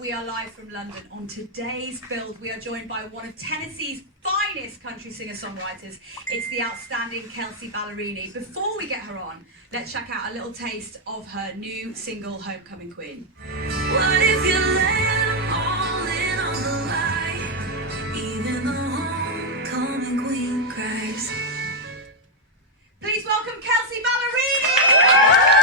we are live from London. On today's build, we are joined by one of Tennessee's finest country singer-songwriters. It's the outstanding Kelsea Ballerini. Before we get her on, let's check out a little taste of her new single, Homecoming Queen. What if you let them all in on the light? Even the homecoming queen cries. Please welcome Kelsea Ballerini!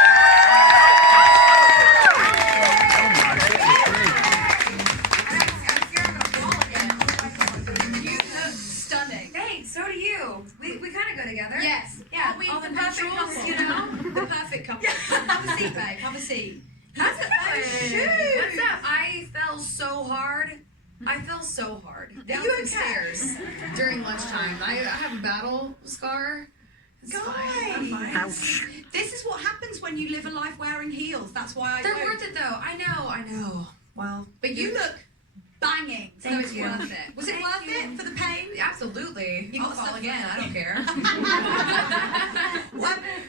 We kind of go together. Yes. Yeah. Are we all the the perfect naturals, couple? you know? The perfect couple. Have a seat, babe. Have a seat. That's a shoot. What's up? I fell so hard. I fell so hard. Down you the okay? stairs during lunchtime. I have a battle scar. It's fine. I'm fine. Ouch. This is what happens when you live a life wearing heels. That's why They're worth it though. I know. Well, But you look banging. So Thank it's you. worth it. Was it Thank worth you. it for the pain? absolutely. You I'll got fall stuff again. like I don't care.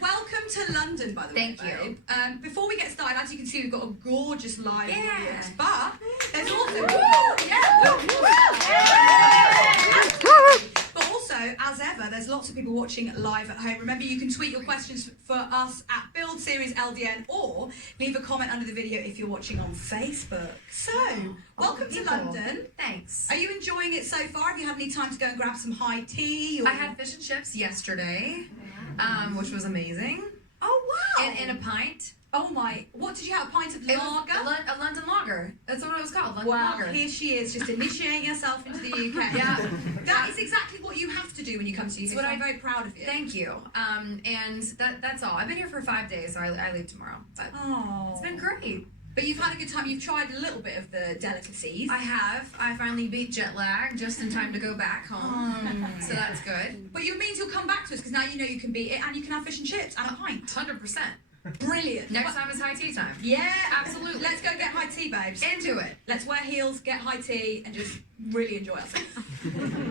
Welcome to London, by the way. Thank you. Babe. Before we get started, as you can see, we've got a gorgeous live Yeah. audience. But there's also But also, as ever, there's lots of people watching live at home. Remember, you can tweet your questions for us at Build Series LDN or leave a comment under the video if you're watching on Facebook. So, welcome to London. Thanks. Are you enjoying it so far? Have you had any time to go and grab some high tea? Or... I had fish and chips yesterday, which was amazing. Oh, wow. And a pint. Oh my, what did you have? A pint of It was lager? a London lager. That's what it was called, London Wow, lager. here she is, just initiating herself into the UK. Yeah. That is exactly what you have to do when you come to the UK. It's what I'm I- very proud of you. Thank you. And that's all. I've been here for 5 days, so I leave tomorrow. But Oh. it's been great. But you've had a good time. You've tried a little bit of the delicacies. I have. I finally beat jet lag just in time to go back home. So that's good. But it means you'll come back to us because now you know you can beat it and you can have fish and chips and a pint. 100%. Brilliant. Next time is high tea time. Yeah, Absolutely. Let's go get high tea, babes. Into it. Let's wear heels, get high tea, and just really enjoy ourselves.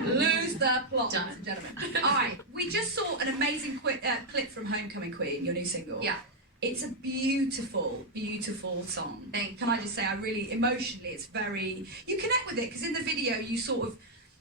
Lose the plot, Done. ladies and gentlemen. All right, we just saw an amazing clip from Homecoming Queen, your new single. Yeah. It's a beautiful, beautiful song. Thank Can I just say, I really, emotionally, it's very, you connect with it, because in the video, you sort of,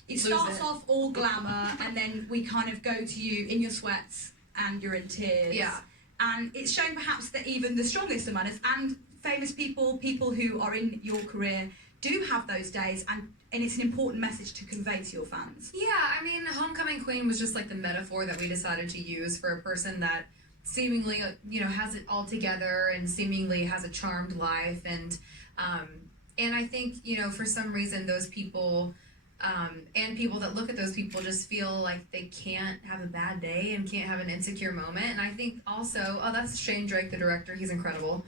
it Lose starts it. off all glamour, and then we kind of go to you in your sweats, and you're in tears. Yeah. And it's showing perhaps that even the strongest of manners and famous people, people who are in your career, do have those days, and it's an important message to convey to your fans. Yeah, I mean, Homecoming Queen was just like the metaphor that we decided to use for a person that seemingly, has it all together and seemingly has a charmed life. And I think, for some reason, those people and people that look at those people just feel like they can't have a bad day and can't have an insecure moment. And I think also, that's Shane Drake, the director. He's incredible.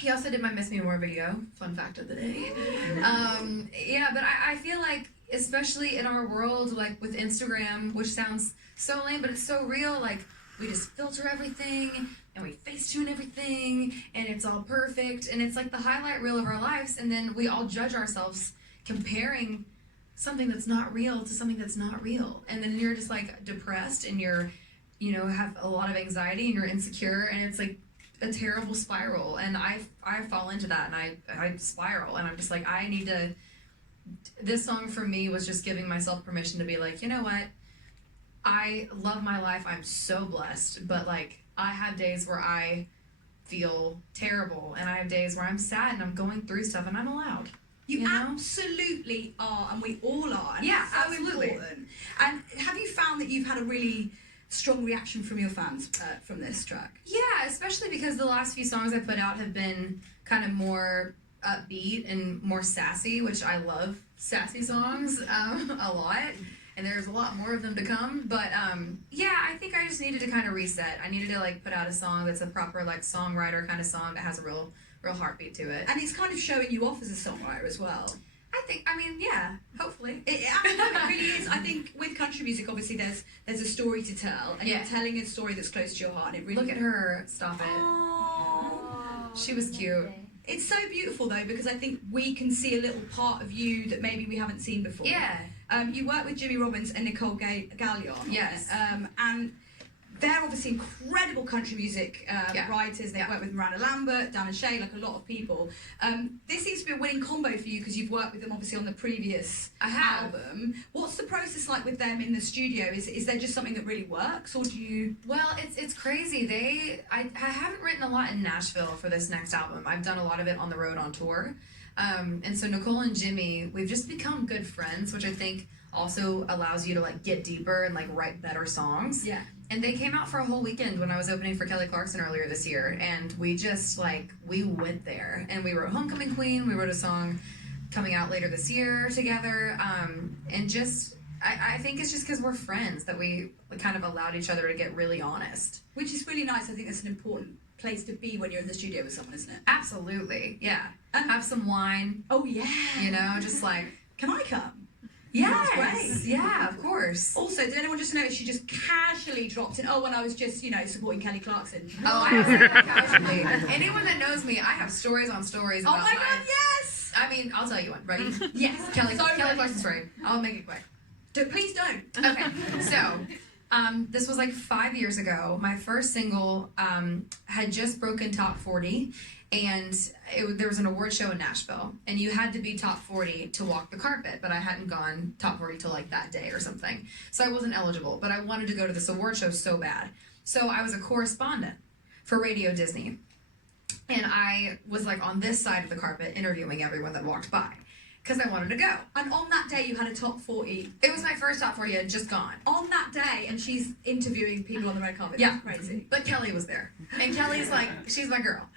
He also did my Miss Me More video, fun fact of the day. But I feel like, especially in our world, like with Instagram, which sounds so lame, but it's so real, like we just filter everything and we Facetune everything and it's all perfect and it's like the highlight reel of our lives, and then we all judge ourselves comparing something that's not real to something that's not real, and then you're just like depressed and you're have a lot of anxiety and you're insecure, and it's like a terrible spiral. And I fall into that, and I spiral, and I'm just like, I need to, this song for me was just giving myself permission to be like, you know what, I love my life, I'm so blessed, but like I have days where I feel terrible, and I have days where I'm sad and I'm going through stuff, and I'm allowed. You You know? absolutely are, and we all are. And Yeah, it's so absolutely. important. And have you found that you've had a really strong reaction from your fans from this track? Yeah, especially because the last few songs I put out have been kind of more upbeat and more sassy, which I love sassy songs a lot, and there's a lot more of them to come. But I think I just needed to kind of reset. I needed to like put out a song that's a proper like songwriter kind of song that has a real heartbeat to it. And it's kind of showing you off as a songwriter as well. Hopefully. It really is. I think with country music, obviously, there's a story to tell, and Yeah. you're telling a story that's close to your heart. And it really Look at her. Stop it. Aww. She was cute. It's so beautiful though, because I think we can see a little part of you that maybe we haven't seen before. Yeah. You work with Jimmy Robbins and Nicole Gallion. Yes. And they're obviously incredible country music writers. They've worked with Miranda Lambert, Dan and Shay, like a lot of people. This seems to be a winning combo for you because you've worked with them obviously on the previous album. What's the process like with them in the studio? Is there just something that really works, or do you? Well, it's crazy. I haven't written a lot in Nashville for this next album. I've done a lot of it on the road on tour. And so Nicole and Jimmy, we've just become good friends, which I think also allows you to like get deeper and like write better songs. Yeah. And they came out for a whole weekend when I was opening for Kelly Clarkson earlier this year, and we just like we went there and we wrote Homecoming Queen. We wrote a song coming out later this year together, and just I think it's just because we're friends that we kind of allowed each other to get really honest, which is really nice. I think that's an important place to be when you're in the studio with someone, isn't it? Absolutely, yeah. Have some wine. Oh yeah. You know, just like, can I come? Yes. Great. Yeah, of course. Also, did anyone just notice she just casually dropped in? Oh, when I was just, supporting Kelly Clarkson. Oh, I said that casually. Anyone that knows me, I have stories on stories about Oh my God, yes! I mean, I'll tell you one. Ready? Yes. Kelly Clarkson story. I'll make it quick. Please don't. Okay. So, this was like 5 years ago. My first single had just broken top 40. And there was an award show in Nashville, and you had to be top 40 to walk the carpet, but I hadn't gone top 40 till like that day or something. So I wasn't eligible, but I wanted to go to this award show so bad. So I was a correspondent for Radio Disney, and I was like on this side of the carpet interviewing everyone that walked by because I wanted to go. And on that day you had a top 40. It was my first top 40, I had just gone. On that day, and she's interviewing people on the red carpet. Yeah. That's crazy. But Kelly was there. And Kelly's like, she's my girl.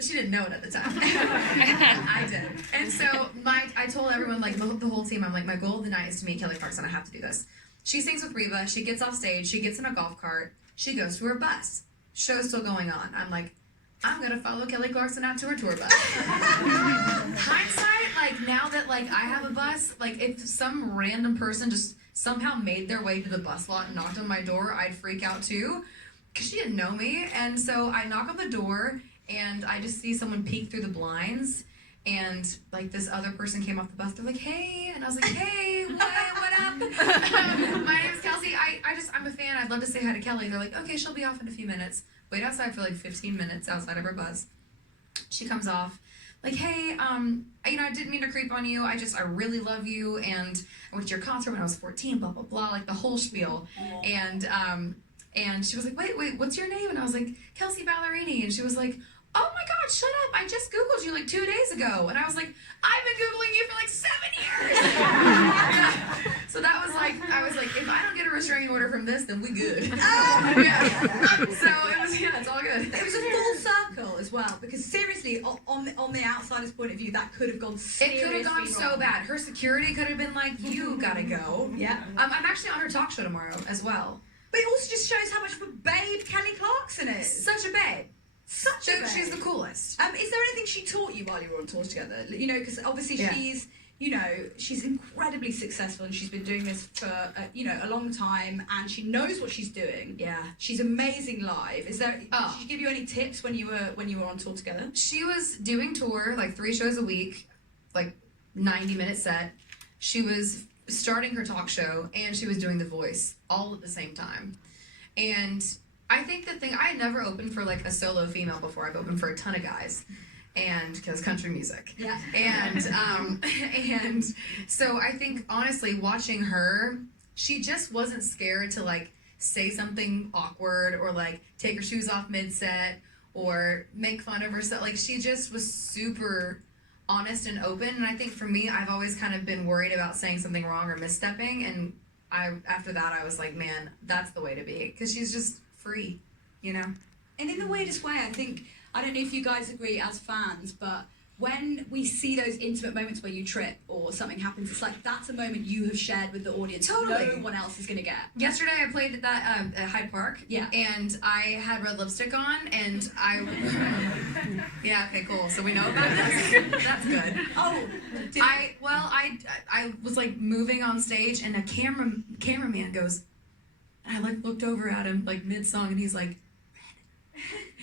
She didn't know it at the time. I did. And so I told everyone, like the whole team, I'm like, my goal of the night is to meet Kelly Clarkson. I have to do this. She sings with Reba. She gets off stage. She gets in a golf cart. She goes to her bus. Show's still going on. I'm like, I'm going to follow Kelly Clarkson out to her tour bus. Hindsight, like now that like I have a bus, like if some random person just somehow made their way to the bus lot and knocked on my door, I'd freak out too. Because she didn't know me. And so I knock on the door and I just see someone peek through the blinds, and like this other person came off the bus. They're like, hey, and I was like, hey, what up? My name is Kelsea. I'm a fan. I'd love to say hi to Kelly. They're like, okay, she'll be off in a few minutes. Wait outside for like 15 minutes outside of her bus. She comes off like, hey, I didn't mean to creep on you. I really love you, and I went to your concert when I was 14, blah, blah, blah, like the whole spiel. And she was like, wait, what's your name? And I was like, Kelsea Ballerini. And she was like, oh my God, shut up. I just Googled you like 2 days ago. And I was like, I've been Googling you for like 7 years. Yeah. So that was like, I was like, if I don't get a restraining order from this, then we good. Yeah. So it was, it's all good. It was a full circle as well, because seriously, on the outsider's point of view, that could have gone seriously It could have gone so wrong. bad. Her security could have been like, you gotta go. Yeah. I'm actually on her talk show tomorrow as well. But it also just shows how much of a babe Kelly Clarkson is. Such a babe. Such a babe. She's the coolest. Is there anything she taught you while you were on tour together? Because obviously she's incredibly successful, and she's been doing this for a long time, and she knows what she's doing. Yeah. She's amazing live. Did she give you any tips when you were on tour together? She was doing tour like 3 shows a week, like 90-minute set. She was starting her talk show, and she was doing The Voice all at the same time. And I think I had never opened for like a solo female before. I've opened for a ton of guys, and because country music. Yeah. And so I think honestly watching her, she just wasn't scared to like say something awkward or like take her shoes off mid-set or make fun of herself. Like she just was super honest and open. And I think for me, I've always kind of been worried about saying something wrong or misstepping. And after that, I was like, man, that's the way to be. Because she's just free, And in the weirdest way, I don't know if you guys agree as fans, but when we see those intimate moments where you trip or something happens, it's like that's a moment you have shared with the audience. Totally. No one else is going to get. Yesterday I played at that at Hyde Park. Yeah. And I had red lipstick on, and yeah, okay, cool. So we know about this. That's good. Oh. I was like moving on stage, and a cameraman goes, and I like looked over at him like mid-song, and he's like,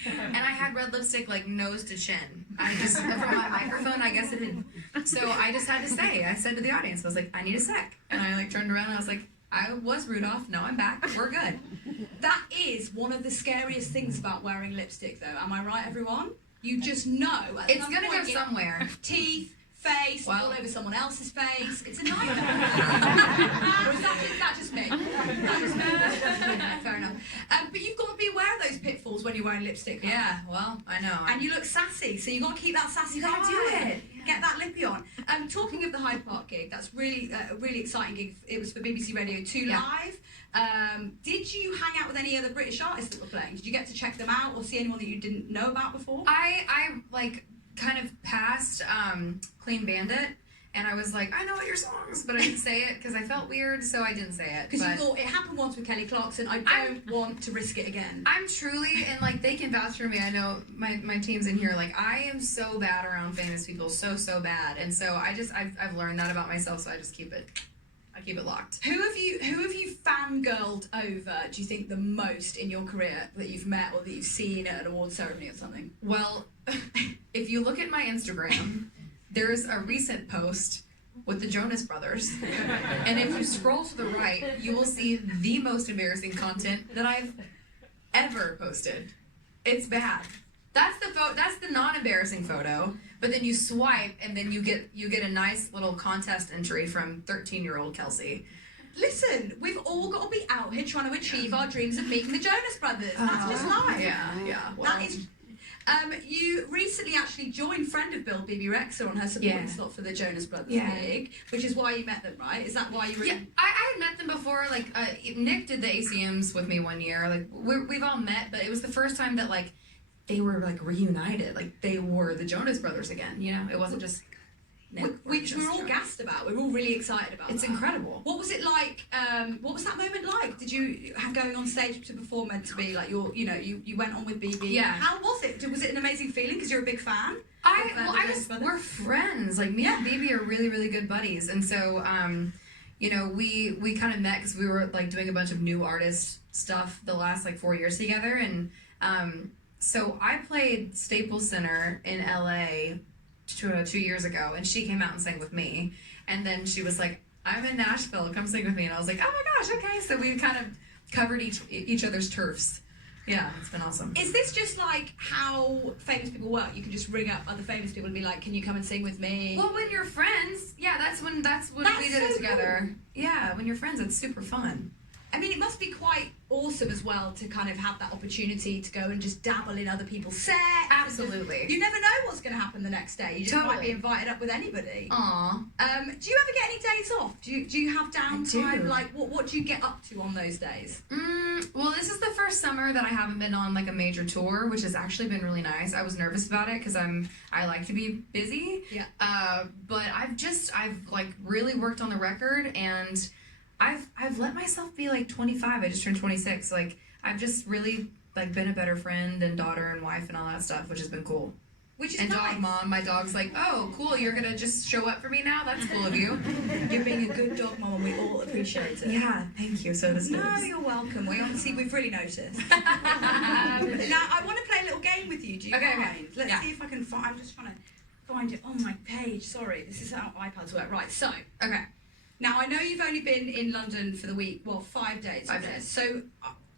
and I had red lipstick like nose to chin. I just from my microphone, I guess it didn't. So I just had to say. I said to the audience, I was like, I need a sec. And I like turned around and I was like, I was Rudolph. Now I'm back. We're good. That is one of the scariest things about wearing lipstick, though. Am I right, everyone? You just know. It's going to go somewhere. Teeth, face, Well, all over someone else's face. It's a nightmare. Or is that just me? That just me. Fair enough. But you've got to be aware of those pitfalls when you're wearing lipstick. Yeah, well, I know. And you look sassy, so you've got to keep that sassy You gotta vibe. do it. Get that lippy on. Talking of the Hyde Park gig, that's really a really exciting gig. It was for BBC Radio 2 Live. Did you hang out with any other British artists that were playing? Did you get to check them out or see anyone that you didn't know about before? I like kind of passed Clean Bandit, and I was like, I know your songs, but I didn't say it because I felt weird, so I didn't say it. Because you thought, it happened once with Kelly Clarkson, I don't want to risk it again. I'm truly, and like they can vouch for me, I know my team's in here, like I am so bad around famous people, so bad, and so I've learned that about myself, so I just keep it locked. Who have you fangirled over, do you think, the most in your career that you've met or that you've seen at an award ceremony or something? Well, if you look at my Instagram, there's a recent post with the Jonas Brothers, and if you scroll to the right, you will see the most embarrassing content that I've ever posted. It's bad. That's the non-embarrassing photo, but then you swipe and then you get a nice little contest entry from 13-year-old Kelsey. Listen, we've all got to be out here trying to achieve our dreams of meeting the Jonas Brothers. That's just life. Yeah. Well, That is. You recently actually joined friend of Bill, BB Rexha, on her supporting slot for the Jonas Brothers gig, which is why you met them, right? Is that why you were? Yeah, I had met them before. Like Nick did the ACMs with me one year. Like we've all met, but it was the first time that like they were like reunited. Like they were the Jonas Brothers again. You know, it wasn't just Nick. Which we're all gassed about. We're all really excited about. It's incredible. What was it like? What was that moment like? Did you have going on stage to perform meant to be like you went on with BB? Yeah. How was it? Was it an amazing feeling because you're a big fan? We're friends. Like me and BB are really, really good buddies, and so we kind of met because we were like doing a bunch of new artist stuff the last like 4 years together, and so I played Staples Center in LA 2 years ago, and she came out and sang with me, and then she was like, I'm in Nashville, come sing with me, and I was like, oh my gosh, okay. So we kind of covered each other's turfs. Yeah, it's been awesome. Is this just like how famous people work? You can just ring up other famous people and be like, can you come and sing with me? Well, when you're friends, yeah, that's when we did it together. Cool. Yeah, when you're friends, it's super fun. I mean, it must be quite awesome as well to kind of have that opportunity to go and just dabble in other people's sets. Absolutely. You never know what's going to happen the next day. You just might be invited up with anybody. Aww. Do you ever get any days off? Do you have downtime? Like, what do you get up to on those days? Well, this is the first summer that I haven't been on like a major tour, which has actually been really nice. I was nervous about it because I like to be busy. Yeah. But I've like really worked on the record, and I've let myself be like 25. I just turned 26. Like I've just really like been a better friend and daughter and wife and all that stuff, which has been cool. Which is and nice. dog mom. My dog's like, oh, cool. You're gonna just show up for me now. That's cool of you. You're being a good dog mom, and we all appreciate it. Yeah, thank you. So does No, you're welcome. We've really noticed. Now I want to play a little game with you. Do you mind? Okay. Let's see if I can find. I'm just trying to find it on my page. Sorry, this is how iPads work. Right. So Okay. now I know you've only been in London for the week. Well, 5 days. 5 days. So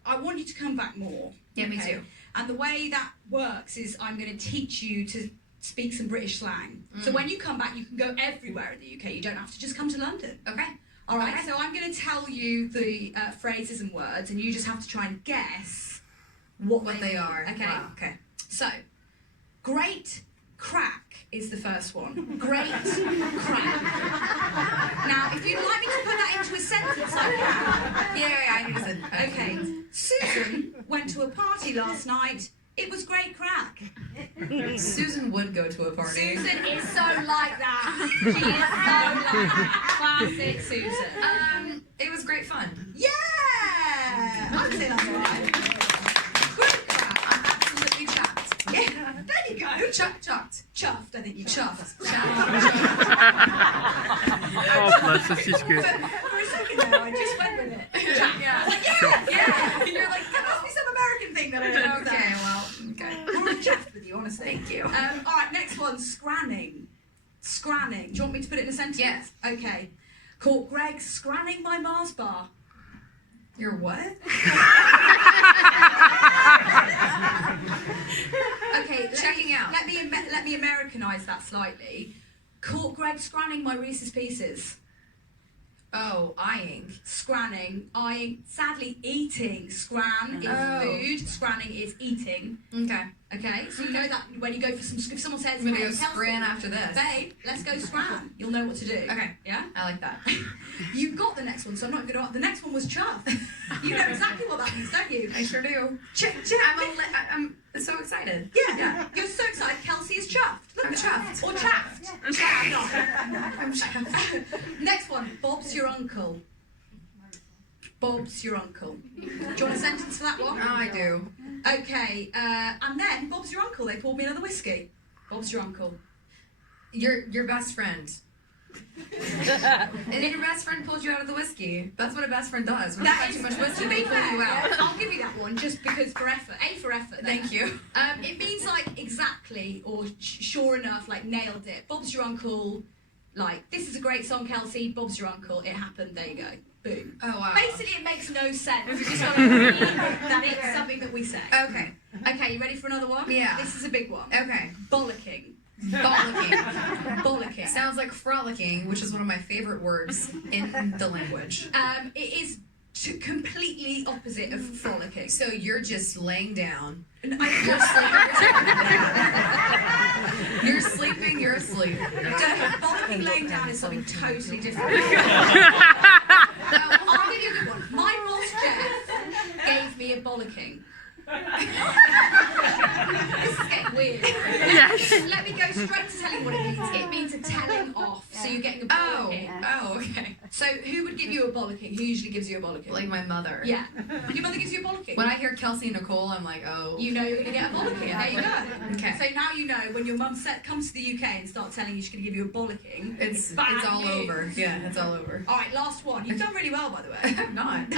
I want you to come back more. Yeah, me too. And the way that works is I'm going to teach you to speak some British slang. So when you come back, you can go everywhere in the UK. You don't have to just come to London. Okay. All right. Okay. So I'm going to tell you the phrases and words, and you just have to try and guess what they they are. Okay. Wow. Okay. So, great crack is the first one. Great crack. Now, if you'd like me to put that into a sentence, I can. Yeah, I need a sentence. Okay. Susan went to a party last night. It was great crack. Susan would go to a party. Susan is so like that. She is so like that. Classic Susan. It was great fun. Yeah! I'd say that's right. Great crack. I'm absolutely chuffed. Yeah, there you go. Chuffed. Chuffed, I think you Chuffed. Oh, bless the she's good. For a second now, I just went with it. Yeah. Yeah. And you're like, that must be some American thing that I don't know. Okay, well, okay. We're all chuffed with you, honestly. Thank you. All right, next one, scranning. Scranning. Do you want me to put it in a sentence? Yes. Okay. Caught Greg scranning my Mars bar. You're what? Okay, Checking out. Let me Americanize that slightly. Caught Greg scranning my Reese's Pieces. Oh, eyeing. Scranning, eyeing, sadly eating. Scran is food, scranning is eating. Okay. Okay, so you know that when you go for some, if someone says, I'm gonna "Hey, go Kelsea, scran after this. babe, let's go scran," you'll know what to do. Okay. Yeah? I like that. You got the next one, so I'm not gonna, the next one was chuff. You know exactly what that means, don't you? I sure do. I'm so excited. Yeah, you're so excited. Kelsea is chuffed. Look I'm at chuffed. Or chaffed. Chaffed. I'm chuffed. Next one, Bob's your uncle. Bob's your uncle. Do you want a sentence for that one? Oh, I do. Okay, and then Bob's your uncle. They poured me another whiskey. Bob's your uncle. Your best friend. And your best friend pulled you out of the whiskey. That's what a best friend does. When you have too much whiskey, to they be pull fair, you out. I'll give you that one just because for effort. A for effort. There. Thank you. It means like exactly or sure enough, like nailed it. Bob's your uncle. Like, this is a great song, Kelsea. Bob's your uncle. It happened. There you go. Boom. Oh, wow. Basically, it makes no sense. You just got to read that it's something that we say. Okay. Okay, you ready for another one? Yeah. This is a big one. Okay. Bollocking. Bollocking. Bollocking. Sounds like frolicking, which is one of my favorite words in the language. It is completely opposite of frolicking. So you're just laying down. And You're sleeping. You're asleep. Bollocking laying down is something totally different. I'll give you a good one. My boss Jeff gave me a bollocking. This is getting weird. Yes. Let me go straight to telling what it means. It means a telling off. So you're getting a bollocking. Oh, okay. So who would give you a bollocking? Who usually gives you a bollocking? Like my mother. Yeah. Your mother gives you a bollocking? When I hear Kelsea Nicole, I'm like, oh. You know you're going to get a bollocking. There you go. Okay. So now you know when your mum comes to the UK and starts telling you she's going to give you a bollocking. It's bad all news. over. Yeah, it's all over. All right, last one. You've done really well, by the way. I'm not.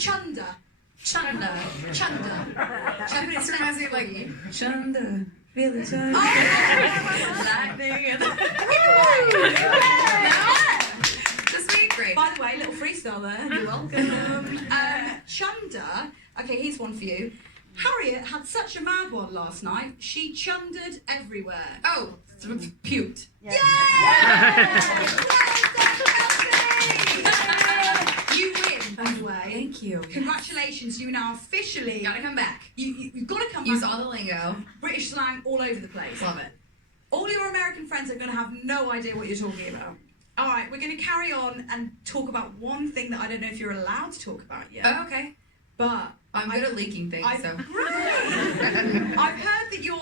Chunder. Chunda. Chunder. It reminds me of like Chunda. Feel the Chunda. Lightning in the Just being great. By the way, little freestyle there. You're welcome. Chunder. Okay, here's one for you. Harriet had such a mad one last night. She chundered everywhere. Oh, puked. Yay! You win, by the way. Thank you. Congratulations, you now officially Gotta come back. You've got to come Use back. all the lingo. British slang all over the place. Love it. All your American friends are going to have no idea what you're talking about. All right, we're going to carry on and talk about one thing that I don't know if you're allowed to talk about yet. Oh, okay. But I'm good at leaking things, so. I've heard that you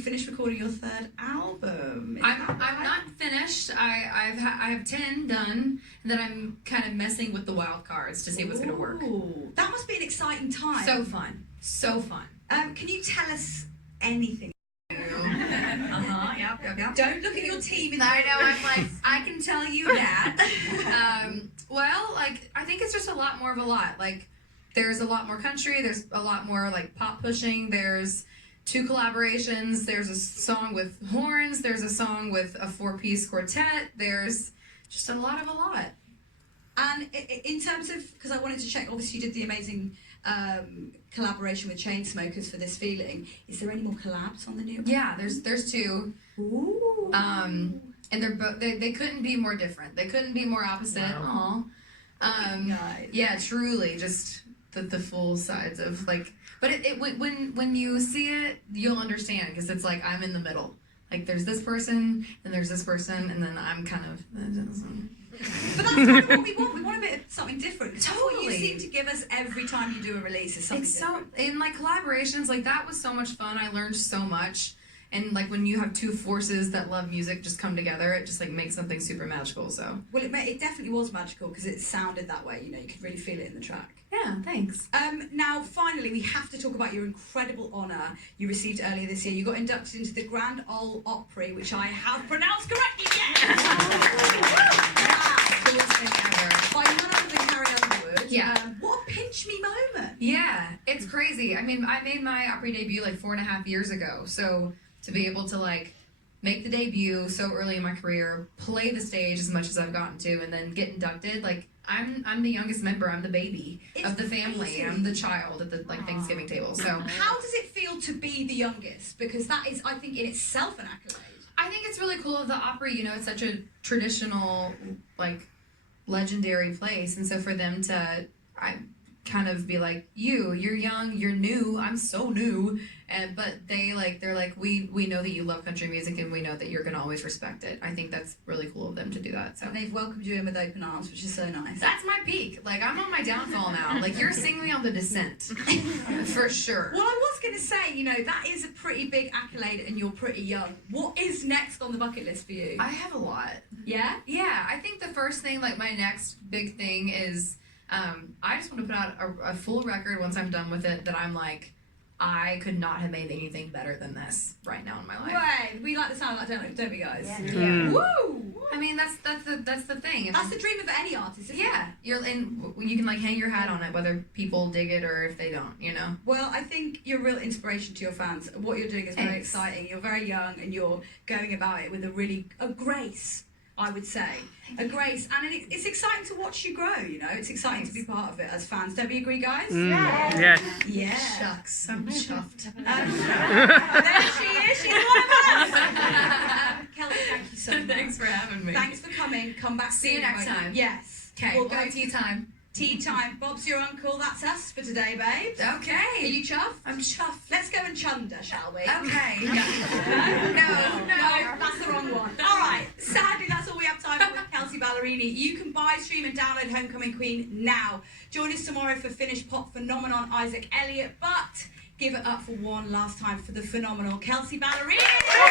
finished recording your third album. I'm not finished. I have 10 done, and then I'm kind of messing with the wild cards to see what's going to work. Ooh, that must be an exciting time. So fun. So fun. Can you tell us anything? Yep. Don't look at your team in the I know, I'm like, I can tell you that. Well, like, I think it's just a lot more of a lot. Like, there's a lot more country, there's a lot more, like, pop pushing, there's 2 collaborations, there's a song with horns, there's a song with a 4-piece quartet, there's just a lot. And in terms of, because I wanted to check, obviously you did the amazing collaboration with Chainsmokers for This Feeling. Is there any more collabs on the new album? Yeah, there's 2. Ooh. And they're both, they couldn't be more different. They couldn't be more opposite. Wow. Aw. Nice. Yeah, truly, just the full sides of like. But when you see it, you'll understand because it's like I'm in the middle. Like there's this person and there's this person, and then I'm kind of. But that's kind of what we want. We want a bit of something different. 'Cause that's what you Totally. seem to give us every time you do a release. Is something It's so different. in like collaborations, like that was so much fun. I learned so much. And like when you have 2 forces that love music just come together, it just like makes something super magical. So Well, it definitely was magical because it sounded that way. You know, you could really feel it in the track. yeah, thanks. Now, finally, we have to talk about your incredible honour you received earlier this year. You got inducted into the Grand Ole Opry, which I have pronounced correctly. Yes! By none other than Carrie Underwood. Yeah. What a pinch me moment. Yeah, it's crazy. I mean, I made my Opry debut like 4.5 years ago, so to be able to like make the debut so early in my career, play the stage as much as I've gotten to, and then get inducted. Like I'm the youngest member. I'm the baby of the family. Crazy. I'm the child at the Thanksgiving table. So how does it feel to be the youngest? Because that is, I think, in itself an accolade. I think it's really cool of the Opry. You know, it's such a traditional, like, legendary place, and so for them to, kind of be like, you're young, you're new, I'm so new, but they're like, we know that you love country music and we know that you're gonna always respect it. I think that's really cool of them to do that. So And they've welcomed you in with open arms, which is so nice. that's my peak. Like, I'm on my downfall now. Like, you're seeing me on the descent for sure. Well, I was going to say, you know, that is a pretty big accolade and you're pretty young. What is next on the bucket list for you? I have a lot. Yeah? Yeah, I think the first thing, like my next big thing is I just want to put out a full record once I'm done with it that I'm like, I could not have made anything better than this right now in my life. Right. We like the sound of that, don't we, guys? Yeah. Mm. Woo! I mean, that's the thing. That's the dream of any artist, isn't it? Yeah, you can like hang your hat on it, whether people dig it or if they don't, you know. Well, I think you're a real inspiration to your fans. What you're doing is very Thanks. exciting. You're very young and you're going about it with a grace, I would say. A grace. And it's exciting to watch you grow, you know. It's exciting to be part of it as fans. Don't we agree, guys? Yes. Yeah. Shucks, I'm chuffed. There she is. She's one of us. Kelsea, thank you so much. Thanks for having me. Thanks for coming. Come back. See you soon, next won't you? time. Yes. Okay, We'll we'll go have tea time. tea time. Bob's your uncle. That's us for today, babes. Are Okay. you chuffed? I'm chuffed. Let's go and chunder, shall we? Okay. No, that's the wrong one. All right. Sadly, that's all we have time for with Kelsea Ballerini. You can buy, stream, and download Homecoming Queen now. Join us tomorrow for Finnish pop phenomenon Isaac Elliott, but give it up for one last time for the phenomenal Kelsea Ballerini.